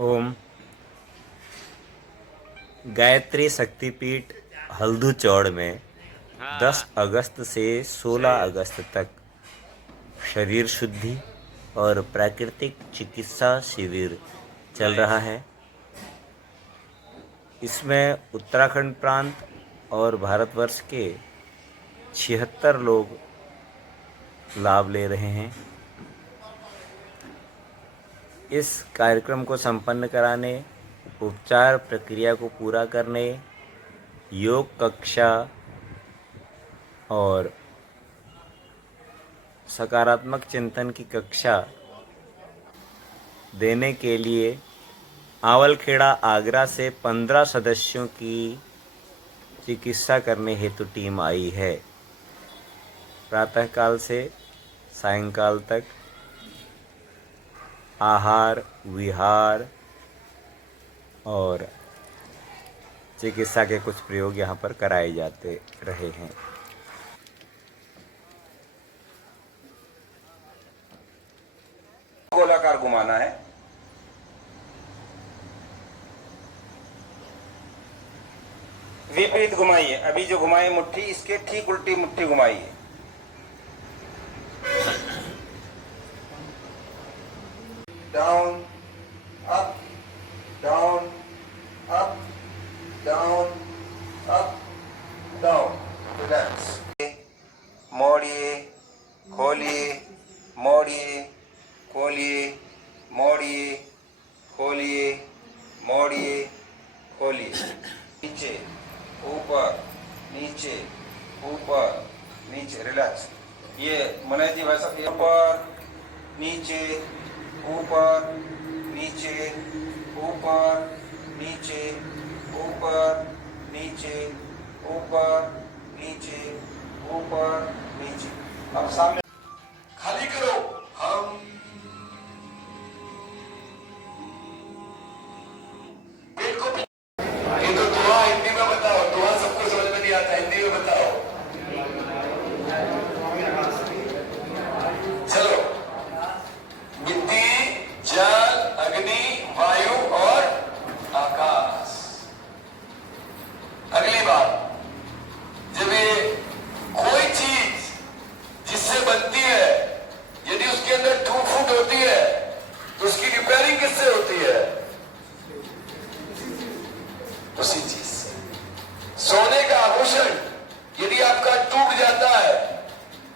ओम। गायत्री शक्तिपीठ हल्दू चौड़ में 10 अगस्त से 16 अगस्त तक शरीर शुद्धि और प्राकृतिक चिकित्सा शिविर चल रहा है। इसमें उत्तराखंड प्रांत और भारतवर्ष के 76 लोग लाभ ले रहे हैं। इस कार्यक्रम को संपन्न कराने, उपचार प्रक्रिया को पूरा करने, योग कक्षा और सकारात्मक चिंतन की कक्षा देने के लिए आवलखेड़ा आगरा से 15 सदस्यों की चिकित्सा करने हेतु टीम आई है। प्रातःकाल से सायंकाल तक आहार विहार और चिकित्सा के कुछ प्रयोग यहाँ पर कराए जाते रहे हैं। गोलाकार घुमाना है। विपरीत घुमाइए। अभी जो घुमाए मुट्ठी, इसके ठीक उल्टी मुट्ठी घुमाइए। Down up down up down up down. Relax. मोड़िए, खोलिए, मोड़िए, खोलिए, मोड़िए, खोलिए, मोड़िए, खोलिए। नीचे ऊपर नीचे ऊपर नीचे। रिलैक्स। ये मनाजी भाषा। ऊपर नीचे ऊपर नीचे ऊपर नीचे ऊपर नीचे ऊपर नीचे ऊपर नीचे। अब सामने खाली करो। हम पेट को ये तो दुआ हिंदी में बताओ। दुआ सबको समझ में नहीं आता, हिंदी में बताओ। चलो। मिट्टी, जल, अग्नि, वायु और आकाश। अगली बात, जब ये कोई चीज जिससे बनती है, यदि उसके अंदर टूट फूट होती है तो उसकी रिपेयरिंग किससे होती है? उसी चीज से। सोने का आभूषण यदि आपका टूट जाता है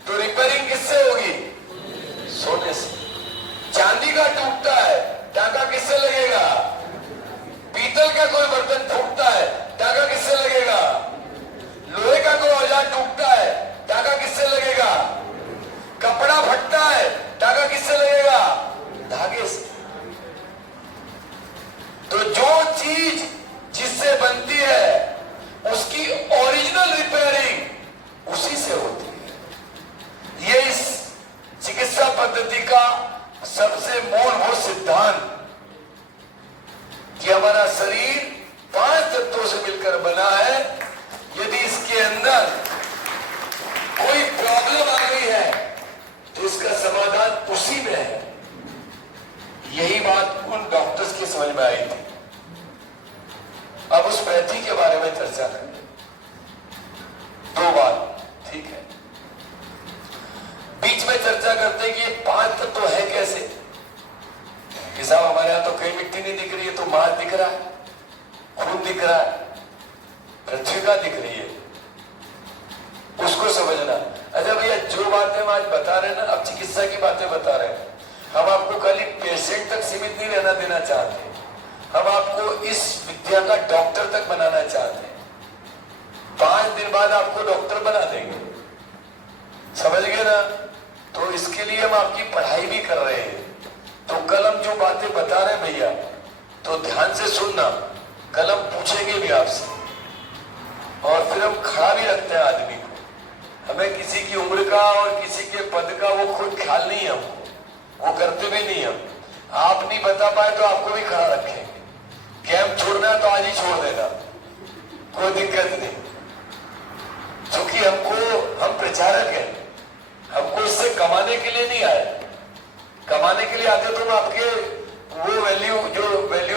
तो रिपेयरिंग किससे होगी? सोने से। चांदी का टूटता है, टाका किससे लगेगा? पीतल का कोई बर्तन फूटता है, टाका किससे लगेगा? लोहे का कोई औजार टूटता है, टाका किससे लगेगा? कपड़ा फटता है, टाका किससे लगेगा? धागे से। तो जो चीज जिससे बनती है उसकी ओरिजिनल रिपेयरिंग उसी से होती है। ये इस चिकित्सा पद्धति का सबसे मूलभूत सिद्धांत कि हमारा शरीर 5 तत्वों से मिलकर बना है। यदि इसके अंदर कोई प्रॉब्लम आ गई है तो इसका समाधान उसी में है। यही बात उन डॉक्टर्स की समझ में आई थी। अब उस पैथी के बारे में चर्चा करें। 2 बात, ठीक है। बीच में चर्चा करते हैं कि ये 5 तत्व है कैसे। कि साहब हमारे यहां तो कहीं मिट्टी नहीं दिख रही है, तो मांस दिख रहा है, खून दिख रहा है, पृथ्वी का दिख रही है। उसको समझना। अच्छा भैया, जो बातें हम आज बता रहे हैं ना, अब चिकित्सा की बातें बता रहे हैं, हम आपको खाली पेशेंट तक सीमित नहीं रहना देना चाहते। हम आपको इस विद्या का डॉक्टर तक बनाना चाहते हैं। 5 दिन बाद आपको डॉक्टर बना देंगे। समझ गए ना? तो इसके लिए हम आपकी पढ़ाई भी कर रहे हैं। तो कल हम जो बातें बता रहे हैं भैया, तो ध्यान से सुनना। कल हम पूछेंगे भी आपसे और फिर हम खड़ा भी रखते हैं आदमी को। हमें किसी की उम्र का और किसी के पद का वो खुद ख्याल नहीं है हमको, वो करते भी नहीं हम। आप नहीं बता पाए तो आपको भी खड़ा रखेंगे। कैंप छोड़ना है तो आज ही छोड़ देना, कोई दिक्कत नहीं। क्योंकि हम प्रचारक हैं, हमको इससे कमाने के लिए नहीं आए। कमाने के लिए आते तो हम आपके वो वैल्यू जो वैल्यू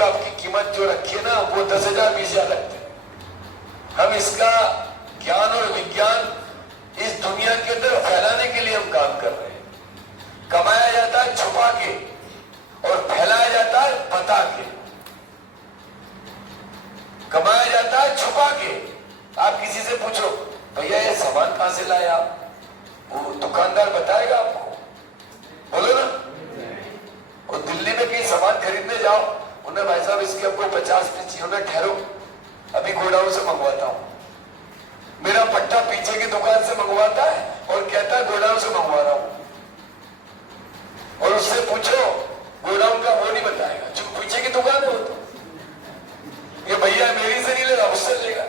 लाए आप? वो दुकानदार बताएगा आपको, बोलो ना। और दिल्ली में कहीं सामान खरीदने जाओ, उन्हें भाई साहब इसके हमको 50 पीस चाहिए, उन्हें ठहरो अभी गोडाउन से मंगवाता हूं। मेरा पट्टा पीछे की दुकान से मंगवाता है और कहता है गोडाउन से मंगवा रहा हूं। और उससे पूछो, गोडाउन का वो नहीं बताएगा, जो पीछे की दुकान है वो तो ये भैया मेरी से नहीं लेगा, उससे लेगा।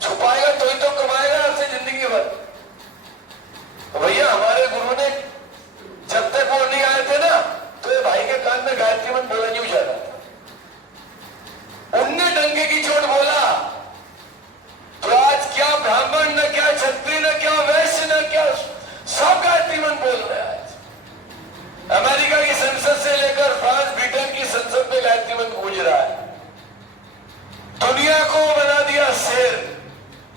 छुपाएगा तो ही तो कमाएगा आपसे जिंदगी भर। तो भैया हमारे गुरु ने जब तक वो नहीं आए थे ना, तो ये भाई के कान में गायत्री मंत्र बोला नहीं जा रहा था। उनने डंके की चोट बोला तो आज क्या ब्राह्मण न क्या क्षत्रिय न क्या वैश्य न क्या सब गायत्री मंत्र बोल रहे हैं। आज अमेरिका की संसद से लेकर फ्रांस ब्रिटेन की संसद में गायत्री मंत्र गूंज रहा है। दुनिया को बना दिया शेर,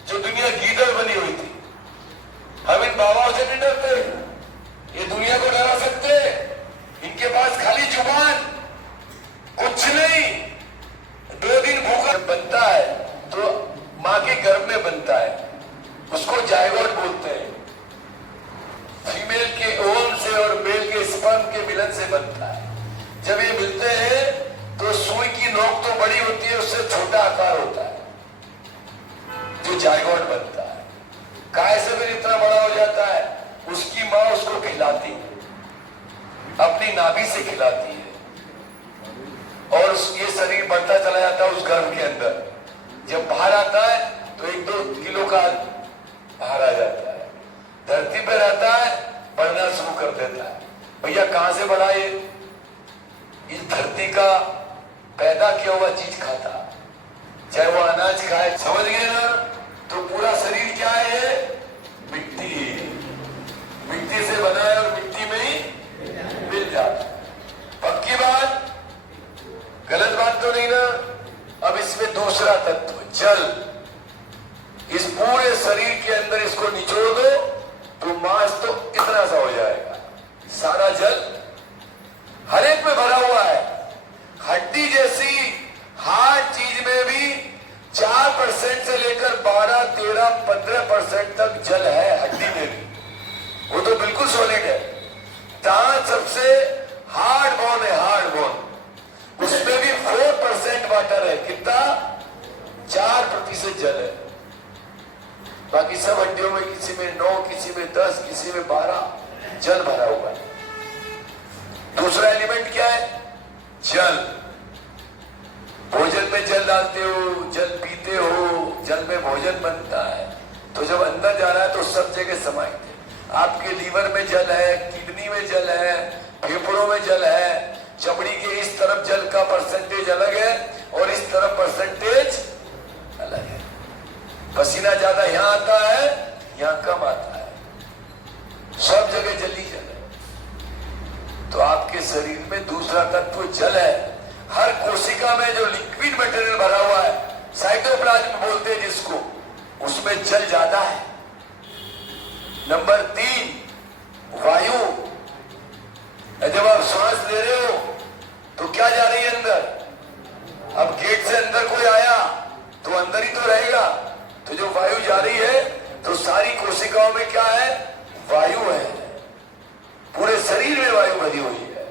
जो दुनिया गीदड़ बनी हुई थी। हम इन बाबाओं से नहीं डरते, ये दुनिया को डरा सकते। इनके पास खाली जुबान, कुछ नहीं। 2 दिन भूखा बनता है तो मां के गर्भ में बनता है, उसको जायगोट बोलते हैं। फीमेल के ओवम से और मेल के स्पर्म के मिलन से बनता है। जब ये मिलते हैं तो सुई की नोक तो बड़ी होती है, उससे छोटा आकार होता है जो जायगोट बनता है। गाय से भी इतना बड़ा हो जाता है, उसकी मां उसको खिलाती है, अपनी नाभि से खिलाती है, और ये शरीर बढ़ता चला जाता है उस गर्भ के अंदर। जब बाहर आता है तो 1-2 किलो का बाहर आ जाता है, धरती पे रहता है, बढ़ना शुरू कर देता है। भैया कहां से बढ़ा ये? इस धरती का पैदा किया हुआ चीज खाता, चाहे वो अनाज खाए, समझ गए ना? तो पूरा शरीर क्या है? मिट्टी। मिट्टी से बना है और मिट्टी में ही मिल जाता है। पक्की बात, गलत बात तो नहीं ना? अब इसमें दूसरा तत्व जल, इस पूरे शरीर के अंदर इसको निचोड़ दो तो मांस तो इतना सा हो जाएगा। सारा जल हर एक में भरा हुआ है। हड्डी जैसी हार्ड चीज में भी 4% से लेकर 12, 13, 15% तक जल है। हड्डी में भी वो तो बिल्कुल सॉलिड है। दांत सबसे हार्ड बोन है, हार्ड बोन, उसमें भी 4% वाटर है। कितना? 4% जल है। बाकी सब हड्डियों में किसी में 9, किसी में 10, किसी में 12 जल भरा हुआ है। दूसरा एलिमेंट क्या है? जल। भोजन में जल डालते हो, जल पीते हो, जल में भोजन बनता है। तो जब अंदर जा रहा है तो सब जगह समाहित है। आपके लीवर में जल है, किडनी में जल है, फेफड़ों में जल है। चमड़ी के इस तरफ जल का परसेंटेज अलग है और इस तरफ परसेंटेज अलग है। पसीना ज्यादा यहां आता है, यहां कम आता है। सब जगह जल ही जल है। तो आपके शरीर में दूसरा तत्व जल है। हर कोशिका में जो लिक्विड मटेरियल भरा हुआ है, साइटोप्लाज्म बोलते हैं जिसको, उसमें जल ज्यादा है। नंबर 3 वायु। जब आप सांस ले रहे हो तो क्या जा रही है अंदर? अब गेट से अंदर कोई आया तो अंदर ही तो रहेगा। तो जो वायु जा रही है तो सारी कोशिकाओं में क्या है? वायु है। पूरे शरीर में वायु भरी हुई है।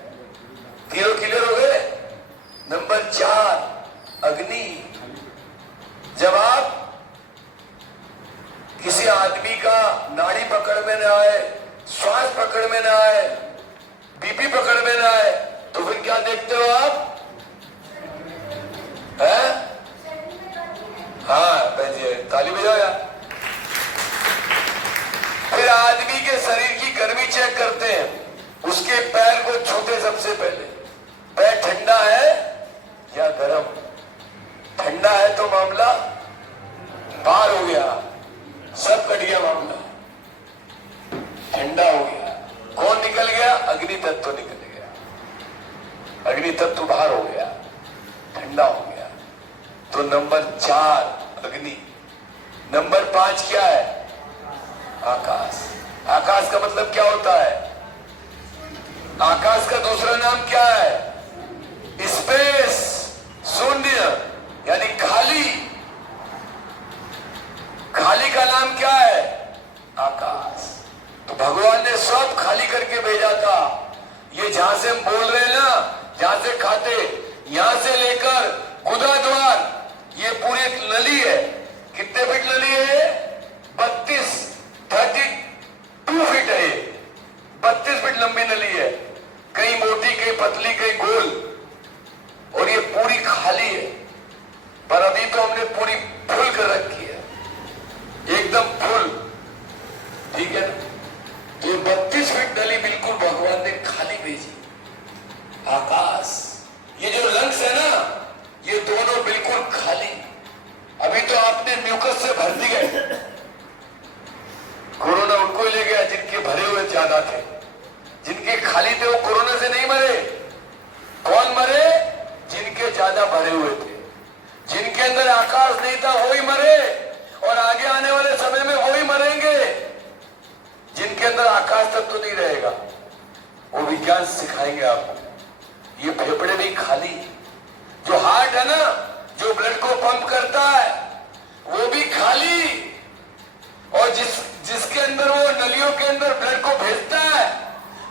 तीनों क्लियर हो गए? नंबर 4 अग्नि। जब आप किसी आदमी का नाड़ी पकड़ में न आए, श्वास पकड़ में न आए, बीपी पकड़ में न आए, तो फिर क्या देखते हो आप? है? हाँ, ताली बजाओ यार। फिर आदमी के शरीर की गर्मी चेक करते हैं। उसके पैर को छूते सबसे पहले, पैर ठंडा है या गर्म? ठंडा है तो मामला पार हो गया, सब कट गया मामला, ठंडा हो गया। कौन निकल गया? अग्नि तत्व निकल गया। अग्नि तत्व बाहर हो गया, ठंडा हो गया। तो नंबर 4 अग्नि। नंबर 5 क्या है? आकाश। आकाश का मतलब क्या होता है? आकाश का दूसरा नाम क्या है? स्पेस, शून्य, यानी खाली। खाली का नाम क्या है? आकाश। तो भगवान ने सब खाली करके भेजा था। ये जहां से हम बोल रहे हैं ना, जहां से खाते, यहां से लेकर गुदा द्वार, ये पूरी नली है। कितने फीट नली है? 32 फीट है। 32 फीट लंबी नली है, कहीं मोटी कहीं पतली कहीं गोल, और ये पूरी खाली है। पर अभी तो हमने पूरी फुल कर रखी है, एकदम फुल, ठीक है ना। तो 32 फीट नली बिल्कुल भगवान ने खाली भेजी। आकाश, ये जो लंग्स है ना, ये दोनों बिल्कुल खाली। अभी तो आपने म्यूकस से भर दी गए। कोरोना उनको ही ले गया जिनके भरे हुए ज्यादा थे। जिनके खाली थे वो कोरोना से नहीं मरे। कौन मरे? जिनके ज्यादा भरे हुए थे। जिनके अंदर आकाश नहीं था वही मरे, और आगे आने वाले समय में वही मरेंगे। जिनके अंदर आकाश तत्व नहीं रहेगा, वो विज्ञान सिखाएंगे आपको। ये फेफड़े नहीं खाली। जो हार्ट है ना, जो ब्लड को पंप करता है, वो भी खाली। और जिसके अंदर वो नलियों के अंदर ब्लड को भेजता है,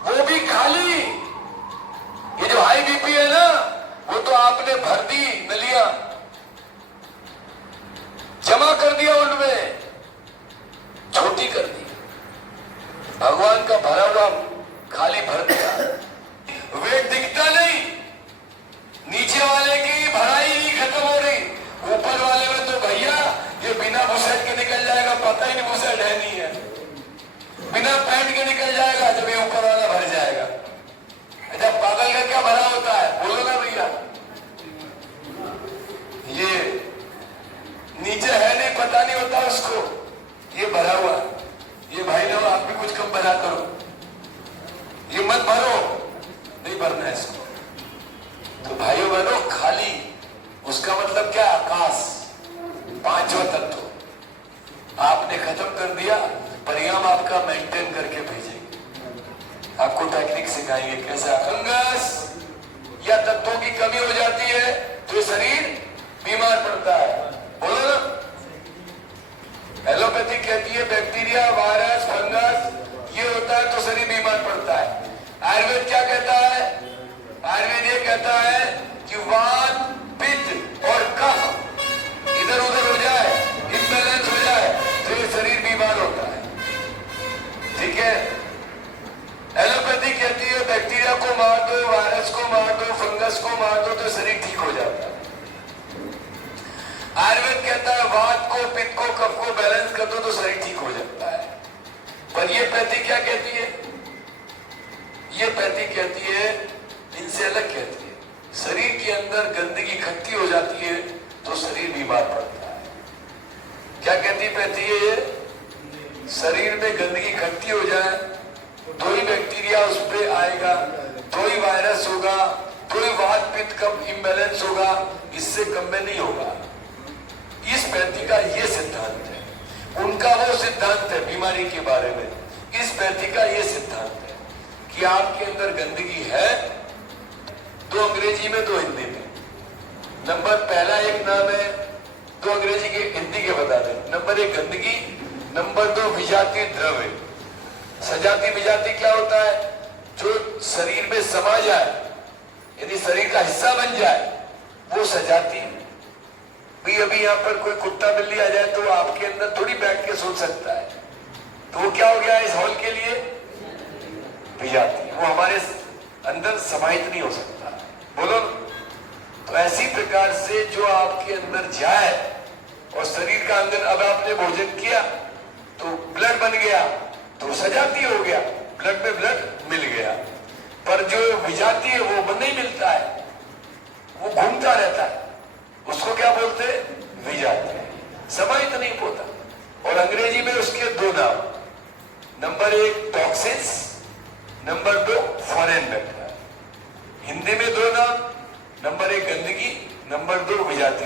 वो भी खाली। ये जो हाई बीपी है ना, वो तो आपने भर दी नलियां, जमा कर दिया, उनमें छोटी कर दी। भगवान का भरा हुआ खाली भर दिया। वेट दिखता नहीं, नीचे वाले की भराई ही खत्म हो रही। ऊपर वाले में तो भैया ये बिना बुसेट के निकल जाएगा, पता ही नहीं बुसेट है नहीं है। बिना पैंट के निकल जाएगा जब ये ऊपर वाला भर जाएगा। अच्छा, पागल का क्या भरा होता है, बोलो ना भैया। ये नीचे है नहीं, पता नहीं होता उसको, ये भरा हुआ। ये भाई लोग आप भी कुछ कम भरा करो, ये मत भरो, नहीं भरना है इसको। तो भाइयों बहनों, खाली, उसका मतलब क्या? आकाश, पांचवा तत्व आपने खत्म कर दिया। परिणाम आपका मेंटेन करके भेजेंगे। आपको टेक्निक सिखाएंगे कैसे। फंगस या तत्वों की कमी हो जाती है तो शरीर बीमार पड़ता है। बोलो ना। एलोपैथी कहती है बैक्टीरिया, वायरस, फंगस ये होता है तो शरीर बीमार पड़ता है। आयुर्वेद क्या कहता है? आयुर्वेद ये कहता है कि वात, पित्त और कफ इधर उधर हो जाए, इम्बैलेंस हो जाए तो ये शरीर बीमार होता है, ठीक है। एलोपैथी कहती है बैक्टीरिया को मार दो, वायरस को मार दो, फंगस को मार दो तो शरीर ठीक हो जाता है। आयुर्वेद कहता है वात को, पित्त को, कफ को बैलेंस कर दो तो शरीर ठीक हो जाता है। पर ये पैथी क्या कहती है? ये पैथी कहती है, इनसे अलग कहती है, शरीर के अंदर गंदगी इकट्ठी हो जाती है तो शरीर बीमार पड़ता है। क्या कहती पैथी है ये? शरीर में गंदगी इकट्ठी हो जाए तो ही बैक्टीरिया उस पर आएगा, तो ही वायरस होगा, तो ही वात पित्त कफ इम्बैलेंस होगा, इससे कम में नहीं होगा। इस पैथी का ये सिद्धांत है। उनका वो सिद्धांत है बीमारी के बारे में। इस पैथी का ये सिद्धांत है कि आपके अंदर गंदगी है, दो अंग्रेजी में दो हिंदी में। नंबर पहला एक नाम है, दो अंग्रेजी के हिंदी के बता दें। नंबर एक गंदगी, नंबर दो विजातीय द्रव्य। सजाती विजाती क्या होता है? जो शरीर में समा जाए, यदि शरीर का हिस्सा बन जाए, वो सजाती। भी अभी यहाँ पर कोई कुत्ता बिल्ली आ जाए तो आपके अंदर थोड़ी बैठ के सो सकता है, तो वो क्या हो गया इस हॉल के लिए? विजाती। वो हमारे अंदर समाहित नहीं हो सकता। बोलो। तो ऐसी प्रकार से जो आपके अंदर जाए और शरीर का अंदर, अब आपने भोजन किया तो ब्लड बन गया तो सजाती हो गया, ब्लड में ब्लड मिल गया। पर जो विजाती है वो नहीं मिलता है, वो घूमता रहता है, उसको क्या बोलते? विजाती। समाहित नहीं होता। और अंग्रेजी में उसके दो नाम, नंबर एक टॉक्सिन्स, नंबर दो फॉरेन बैक्टीरिया। हिंदी में दो नाम, नंबर एक गंदगी, नंबर दो विजाती।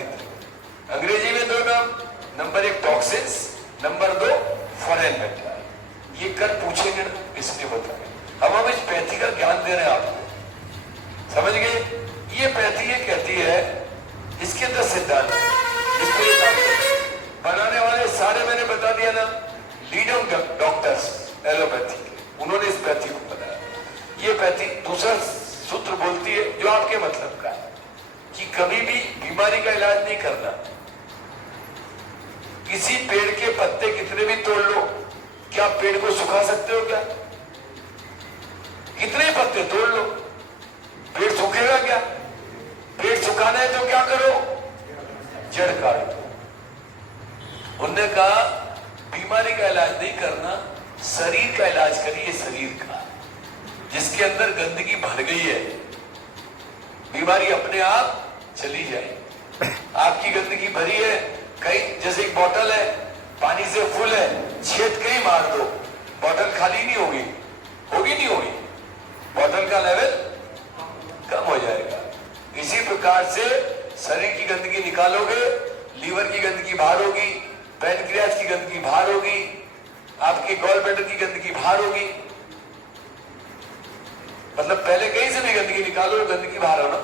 अंग्रेजी में दो नाम, नंबर एक टॉक्सिन्स, नंबर दो फॉरेन बैक्टीरिया। ये कल पूछेंगे ना, इसलिए बताएंगे। हम इस पैथी का ज्ञान दे रहे हैं आपको, समझ गए? ये पैथी ये कहती है, इसके 10 सिद्धांत इसको बनाने वाले सारे मैंने बता दिया ना। लीडिंग डॉक्टर्स एलोपैथी के, उन्होंने इस पैथी को बनाया। ये पैथी दूसरा सूत्र बोलती है जो आपके मतलब का है कि कभी भी बीमारी का इलाज नहीं करना। किसी पेड़ के पत्ते कितने भी तोड़ लो, क्या आप पेड़ को सुखा सकते हो? क्या कितने पत्ते तोड़ लो, पेड़ सूखेगा क्या? पेड़ सुखाना है तो क्या करो? जड़ काट दो। उन्होंने कहा बीमारी का इलाज नहीं करना, शरीर का इलाज करिए। शरीर का जिसके अंदर गंदगी भर गई है, बीमारी अपने आप चली जाए। आपकी गंदगी भरी है कहीं, जैसे एक बोतल है पानी से फुल है, छेद कहीं मार दो, बोतल खाली नहीं होगी, होगी नहीं होगी, बोतल का लेवल कम हो जाएगा। इसी प्रकार से शरीर की गंदगी निकालोगे, लीवर की गंदगी बाहर होगी, पैनक्रियाज की गंदगी बाहर होगी, आपके गॉल ब्लैडर की गंदगी बाहर होगी। मतलब पहले कहीं से भी गंदगी निकालो, गंदगी बाहर होना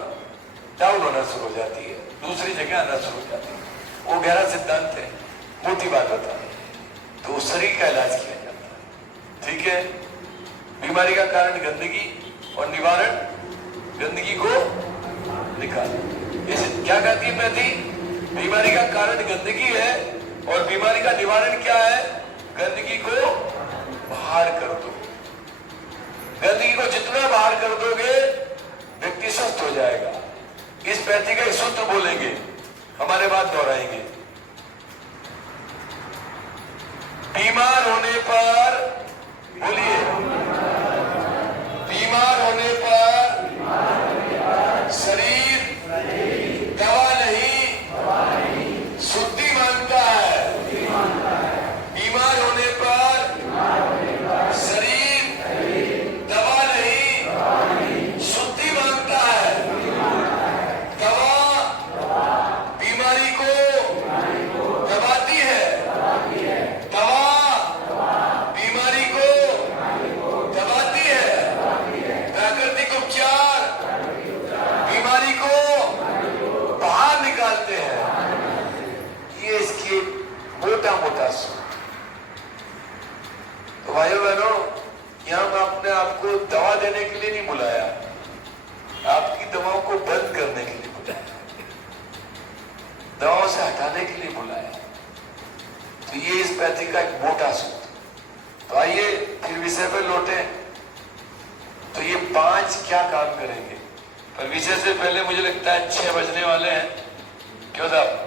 डाउन होना शुरू हो जाती है, दूसरी जगह आना शुरू हो जाती है। वो गहरा सिद्धांत है, मोटी बात बता है। तो शरीर का इलाज किया जाता है, ठीक है। बीमारी का कारण गंदगी और निवारण गंदगी को निकाल। इसे क्या कहती है पैथी? बीमारी का कारण गंदगी है और बीमारी का निवारण क्या है? गंदगी को बाहर कर दो। गंदगी को जितना बाहर कर दोगे व्यक्ति स्वस्थ हो जाएगा। इस पैथी का एक सूत्र बोलेंगे, हमारे बात दोहराएंगे। बीमार होने पर, बोलिए, बीमार होने पर शरीर दवा नहीं शुद्धि मांगता है। बीमार होने पर शरीर दवा नहीं शुद्धि मांगता है। दवा बीमारी को दबाती है, दवा बीमारी को दबाती है। प्राकृतिक उपचार बीमारी को बाहर निकालते हैं। ये इसकी मोटा मोटा सूत्र। तो भाइयों बहनों, यहां मैं अपने आपको दवा देने के लिए नहीं बुलाया, आपकी दवाओं को बंद करने के लिए बुलाया, दवाओं से हटाने के लिए बुलाया। तो ये इस पैथी का एक मोटा सूत्र। तो आइए फिर विषय पर लौटे। तो ये 5 क्या काम करेंगे? पर विषय से पहले मुझे लगता है 6 बजने वाले हैं, क्यों साहब?